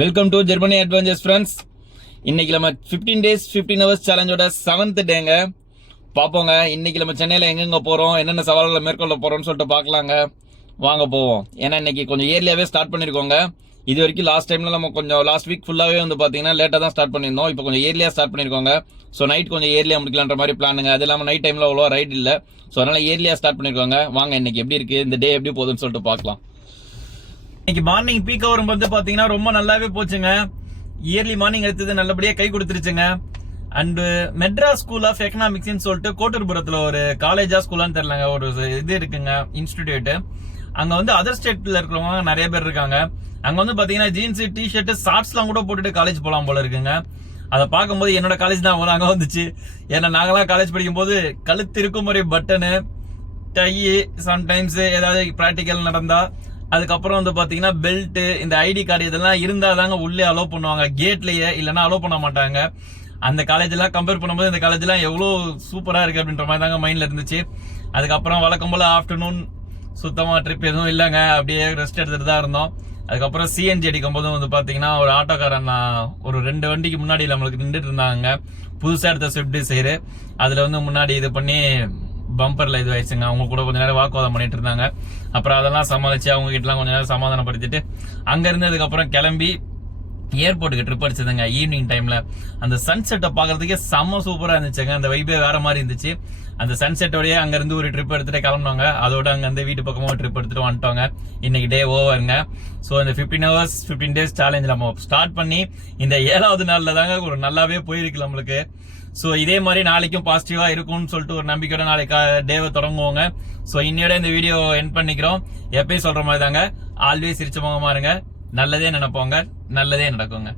Welcome to Germany adventures friends. இன்னைக்கு நம்ம 15 days 15 hours சேலஞ்சோட 7th டேங்க. பார்ப்போங்க இன்னைக்கு நம்ம சென்னையில் எங்கெங்க போகிறோம், என்னென்ன சவால்களை மேற்கொள்ள போகிறோம்னு சொல்லிட்டு பார்க்கலாங்க. வாங்க போவோம். ஏன்னா இன்னைக்கு கொஞ்சம் ஏர்லியாகவே ஸ்டார்ட் பண்ணியிருக்கோங்க. இது வரைக்கும் லாஸ்ட் டைமில் நம்ம கொஞ்சம் லாஸ்ட் வீக் ஃபுல்லாகவே வந்து பார்த்தீங்கன்னா லேட்டாக தான் ஸ்டார்ட் பண்ணியிருந்தோம். இப்போ கொஞ்சம் ஏர்லியாக ஸ்டார்ட் பண்ணியிருக்கோங்க. ஸோ நைட் கொஞ்சம் ஏர்லியாக முடிக்கலான்ற மாதிரி பிளானுங்க. அது இல்லாமல் நைட் டைமில் அவ்வளோ ரைட் இல்லை. ஸோ அதனால் ஏர்லியாக ஸ்டார்ட் பண்ணியிருக்கோங்க. வாங்க இன்னைக்கு எப்படி இருக்குது, இந்த டே எப்படி போகுதுன்னு சொல்லிட்டு பார்க்கலாம். இன்னைக்கு மார்னிங் பீக் அவர் வந்து பாத்தீங்கன்னா ரொம்ப நல்லாவே போச்சுங்க. இயர்லி மார்னிங் எடுத்தது நல்லபடியா கை கொடுத்துருச்சுங்க. And Madras school of economics சொல்லிட்டு கோட்டூர்புரத்துல ஒரு காலேஜா ஸ்கூலான்னு தெரியலங்க, ஒரு இது இருக்குங்க, இன்ஸ்டிடியூட். அங்க வந்து அதர் ஸ்டேட்ல இருக்கிறவங்க நிறைய பேர் இருக்காங்க. அங்க வந்து பாத்தீங்கன்னா ஜீன்ஸ் டிஷர்ட் ஷார்ட்ஸ் எல்லாம் கூட போட்டுட்டு காலேஜ் போலாம் போல இருக்குங்க. அதை பார்க்கும்போது என்னோட காலேஜ் தான் அங்க வந்துச்சு. ஏன்னா நாங்களாம் காலேஜ் படிக்கும் போது கழுத்து இருக்கும் முறை பட்டனு, டை, சம்டைம்ஸ் ஏதாவது ப்ராக்டிக்கல் நடந்தா அதுக்கப்புறம் வந்து பாத்தீங்கன்னா பெல்ட், இந்த ஐடி கார்டு இதெல்லாம் இருந்தாதாங்க உள்ளே அலோவ் பண்ணுவாங்க, கேட்லயே, இல்லைன்னா அலோவ் பண்ண மாட்டாங்க. அந்த காலேஜ் எல்லாம் கம்பேர் பண்ணும்போது இந்த காலேஜ் எல்லாம் எவ்வளவு சூப்பரா இருக்கு அப்படின்ற மாதிரி தாங்க மைண்ட்ல இருந்துச்சு. அதுக்கப்புறம் வழக்கம் போல ஆஃப்டர்நூன் சுத்தமா ட்ரிப் எதுவும் இல்லைங்க, அப்படியே ரெஸ்ட் எடுத்துட்டு தான் இருந்தோம். அதுக்கப்புறம் சிஎன்ஜி அடிக்கும் போது வந்து பாத்தீங்கன்னா ஒரு ஆட்டோக்காரன் ஒரு 2 வண்டிக்கு முன்னாடி நம்மளுக்கு நின்றுட்டு இருந்தாங்க. புதுசா எடுத்த ஸ்விஃப்ட் டிசைர், அதுல வந்து முன்னாடி இது பண்ணி பம்பர்ல இது ஆயிடுச்சுங்க. அவங்க கூட கொஞ்ச நேரம் வாக்குவாதம் பண்ணிட்டு இருந்தாங்க. அப்புறம் அதெல்லாம் சமாளிச்சு அவங்க கிட்ட கொஞ்ச நேரம் சமாதானப்படுத்திட்டு அங்க இருந்து அதுக்கப்புறம் கிளம்பி ஏர்போர்ட்டுக்கு ட்ரிப் அடிச்சதுங்க. ஈவினிங் டைம்ல அந்த சன்செட்டை பாக்குறதுக்கே செம்ம சூப்பரா இருந்துச்சுங்க. அந்த வைபே வேற மாதிரி இருந்துச்சு. அந்த சன்செட்டோடய அங்க இருந்து ஒரு ட்ரிப் எடுத்துட்டு கிளம்பினாங்க. அதோட அங்க இருந்து வீட்டு பக்கமா ட்ரிப் எடுத்துட்டு வந்துட்டோங்க. இன்னைக்கு டே ஓவருங்க. ஸோ இந்த 15 hours 15 days சேலஞ்ச் நம்ம ஸ்டார்ட் பண்ணி இந்த 7வது நாள்ல தாங்க ஒரு நல்லாவே போயிருக்கு நம்மளுக்கு. ஸோ இதே மாதிரி நாளைக்கும் பாசிட்டிவா இருக்கும்னு சொல்லிட்டு ஒரு நம்பிக்கையோட நாளைக்கு டேவை தொடங்குவோங்க. ஸோ இன்னையோட இந்த வீடியோ எண்ட் பண்ணிக்கிறோம். எப்பயும் சொல்ற மாதிரி தாங்க, ஆல்வேஸ் சிரிச்ச முகமா இருங்க, நல்லதே நினைப்போங்க, நல்லதே நடக்குங்க.